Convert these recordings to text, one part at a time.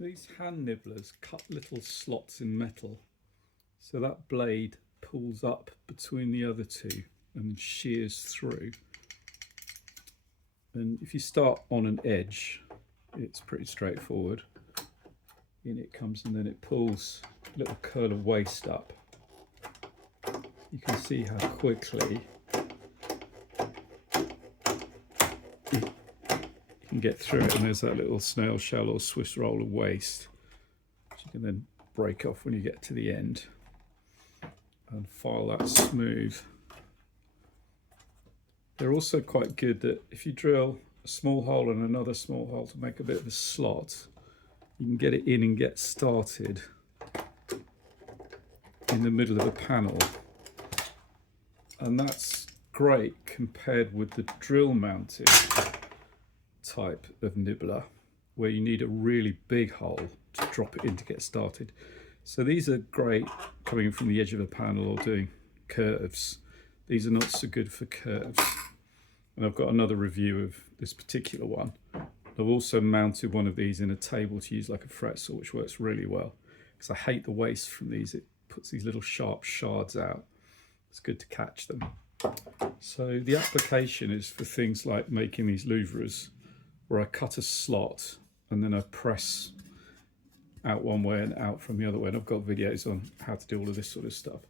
So these hand nibblers cut little slots in metal, so that blade pulls up between the other two and shears through. And if you start on an edge, it's pretty straightforward. In it comes, and then it pulls a little curl of waste up. You can see how quickly you can get through it, and there's that little snail shell or Swiss roll of waste, which you can then break off when you get to the end and file that smooth. They're also quite good that if you drill a small hole and another small hole to make a bit of a slot, you can get it in and get started in the middle of a panel. And that's great compared with the drill mounted type of nibbler, where you need a really big hole to drop it in to get started. So these are great coming from the edge of a panel or doing curves. These are not so good for curves. And I've got another review of this particular one. I've also mounted one of these in a table to use like a fret saw, which works really well, because I hate the waste from these. It puts these little sharp shards out. It's good to catch them. So the application is for things like making these louvres, where I cut a slot and then I press out one way and out from the other way. And I've got videos on how to do all of this sort of stuff.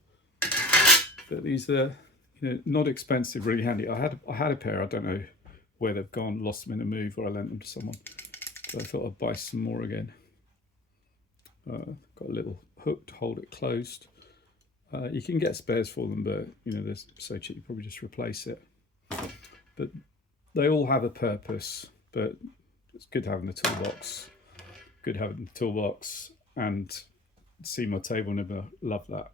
But these are, not expensive, really handy. I had a pair, I don't know where they've gone, lost them in a move, or I lent them to someone. So I thought I'd buy some more again. Got a little hook to hold it closed. You can get spares for them, but they're so cheap you probably just replace it. But they all have a purpose, but it's good having the toolbox. Good having the toolbox, and see my table nibber, love that.